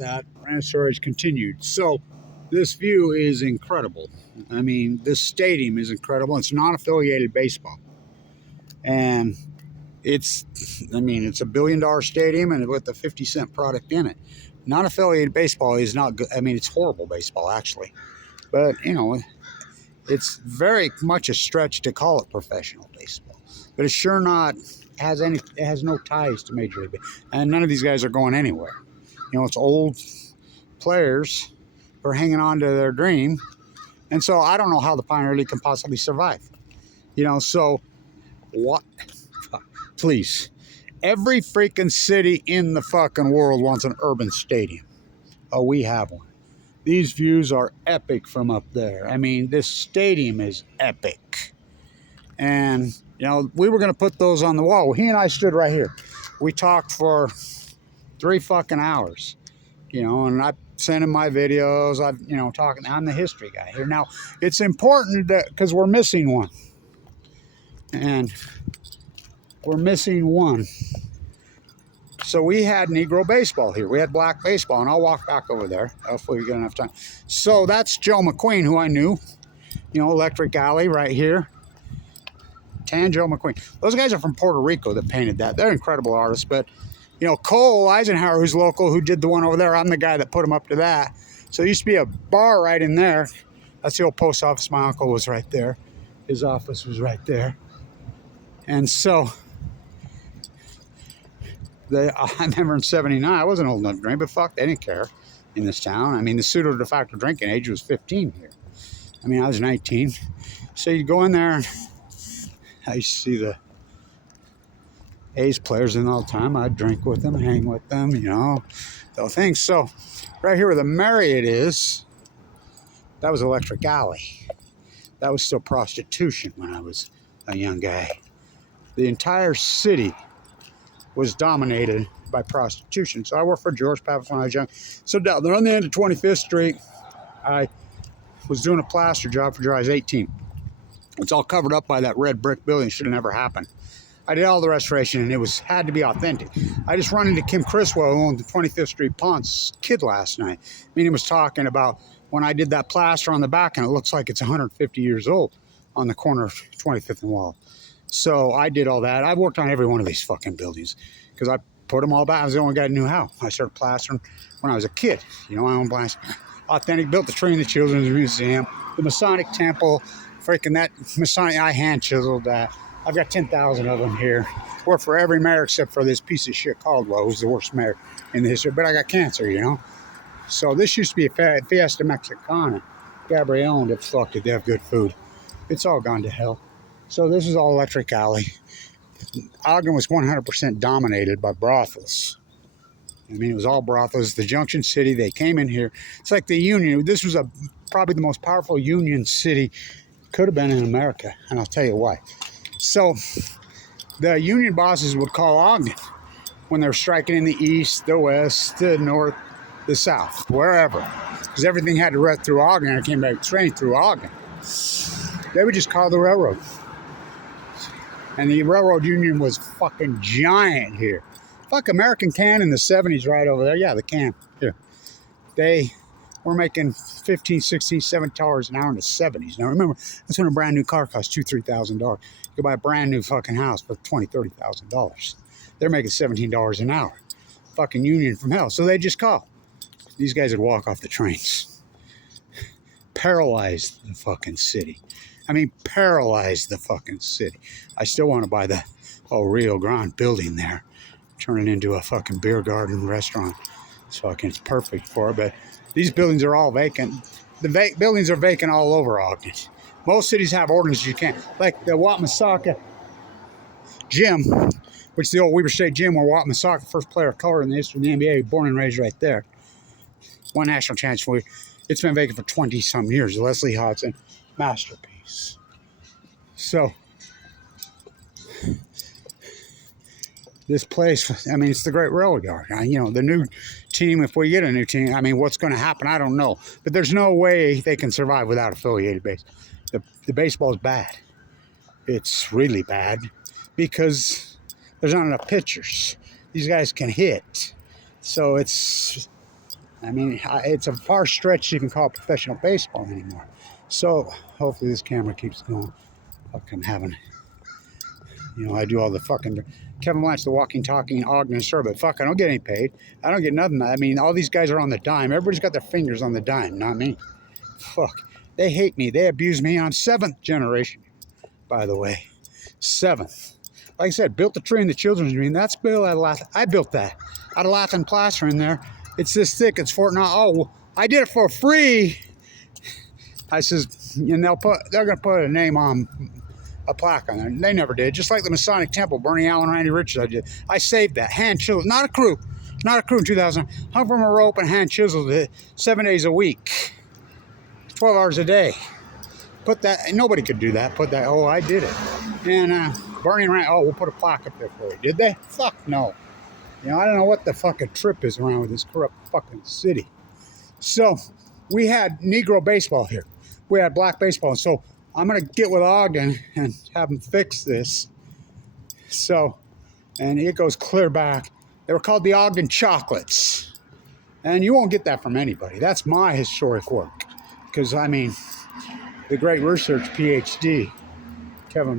that. Rant storage continued. So this view is incredible. I mean, this stadium is incredible. It's non-affiliated baseball. And it's a $1 billion stadium and with a 50-cent product in it. Non-affiliated baseball is not good. I mean, it's horrible baseball, actually. But, you know, it's very much a stretch to call it professional baseball. But it's sure not, it has no ties to Major League Baseball. And none of these guys are going anywhere. You know, it's old players who are hanging on to their dream. And so I don't know how the Pioneer League can possibly survive. You know, so what? Please. Every freaking city in the fucking world wants an urban stadium. Oh, we have one. These views are epic from up there. I mean, this stadium is epic. And, you know, we were going to put those on the wall. He and I stood right here. We talked for 3 fucking hours, you know, and I sent him my videos. I'm the history guy here. Now, it's important because we're missing one. And we're missing one. So we had Negro baseball here. We had black baseball, and I'll walk back over there. Hopefully we get enough time. So that's Joe McQueen, who I knew. You know, Electric Alley right here. Tan Joe McQueen. Those guys are from Puerto Rico that painted that. They're incredible artists. But, you know, Cole Eisenhower, who's local, who did the one over there, I'm the guy that put him up to that. So there used to be a bar right in there. That's the old post office. My uncle was right there. His office was right there. And so I remember in 79, I wasn't old enough to drink, but fuck, they didn't care in this town. I mean, the pseudo de facto drinking age was 15 here. I mean, I was 19. So you'd go in there, and I used to see the A's players in all the time. I'd drink with them, hang with them, you know, the things. So right here where the Marriott is, that was Electric Alley. That was still prostitution when I was a young guy. The entire city was dominated by prostitution. So I worked for George Pappas when I was young. So down there on the end of 25th Street, I was doing a plaster job for I was 18. It's all covered up by that red brick building. Should have never happened. I did all the restoration, and it had to be authentic. I just run into Kim Criswell, who owned the 25th Street Ponce Kid last night. I mean, he was talking about when I did that plaster on the back, and it looks like it's 150 years old on the corner of 25th and Wall. So I did all that. I worked on every one of these fucking buildings because I put them all back. I was the only guy who knew how. I started plastering when I was a kid. You know, I owned plaster. Authentic, built the tree in the Children's Museum, the Masonic Temple, freaking that Masonic, I hand chiseled that. I've got 10,000 of them here. Worked for every mayor except for this piece of shit Caldwell, who's the worst mayor in the history. But I got cancer, you know. So this used to be a Fiesta Mexicana. Gabrielle owned it. Fuck it, they have good food. It's all gone to hell. So this is all Electric Alley. Ogden was 100% dominated by brothels. I mean, it was all brothels. The Junction City, they came in here. It's like the Union. This was probably the most powerful Union city could have been in America, and I'll tell you why. So the Union bosses would call Ogden when they were striking in the east, the west, the north, the south, wherever, because everything had to run through Ogden, and it came back straight through Ogden. They would just call the railroad. And the railroad union was fucking giant here. Fuck, American Can in the 70s right over there. Yeah, the can. Here. They were making $15, $16, $17 an hour in the 70s. Now remember, that's when a brand new car cost $2,000, $3,000. You could buy a brand new fucking house for $20,000, $30,000. They're making $17 an hour. Fucking union from hell. So they just call. These guys would walk off the trains. Paralyzed the fucking city. I mean, paralyzed the fucking city. I still want to buy the Rio Grande building there. Turn it into a fucking beer garden restaurant. It's perfect for it. But these buildings are all vacant. The buildings are vacant all over Ogden. Most cities have ordinances you can't. Like the Wamasaka gym, which is the old Weber State gym where Wamasaka, first player of color in the history of the NBA, born and raised right there. One national championship. It's been vacant for 20-some years. Leslie Hodson, masterpiece. So, this place, I mean, it's the Great Railroad Yard. You know, the new team, if we get a new team, I mean, what's going to happen? I don't know. But there's no way they can survive without affiliated base. The baseball is bad. It's really bad because there's not enough pitchers. These guys can hit. So it's I mean, it's a far stretch to even call it professional baseball anymore. So hopefully this camera keeps going. Fucking having, I do all the fucking Kevin Blanch, the walking, talking, Ogden Historic, but fuck, I don't get any paid. I don't get nothing. I mean, all these guys are on the dime. Everybody's got their fingers on the dime, not me. Fuck, they hate me. They abuse me. I'm 7th generation, by the way. 7th. Like I said, built the tree in the children's dream. That's built out of lath. I built that out of lath and plaster in there. It's this thick. It's Fort Knox. Oh, I did it for free. I says, and they're gonna put a name on a plaque on there. They never did. Just like the Masonic Temple, Bernie Allen, Randy Richards. I did. I saved that hand chiseled, not a crew in 2000. Hung from a rope and hand chiseled it 7 days a week, 12 hours a day. Put that. Nobody could do that. Put that. Oh, I did it. And Bernie and Randy. Oh, we'll put a plaque up there for you. Did they? Fuck no. I don't know what the fucking trip is around with this corrupt fucking city. So we had Negro baseball here. We had black baseball. So I'm going to get with Ogden and have them fix this. So, and it goes clear back. They were called the Ogden Chocolates. And you won't get that from anybody. That's my historic work. Because, I mean, the great research PhD, Kevin Blanch.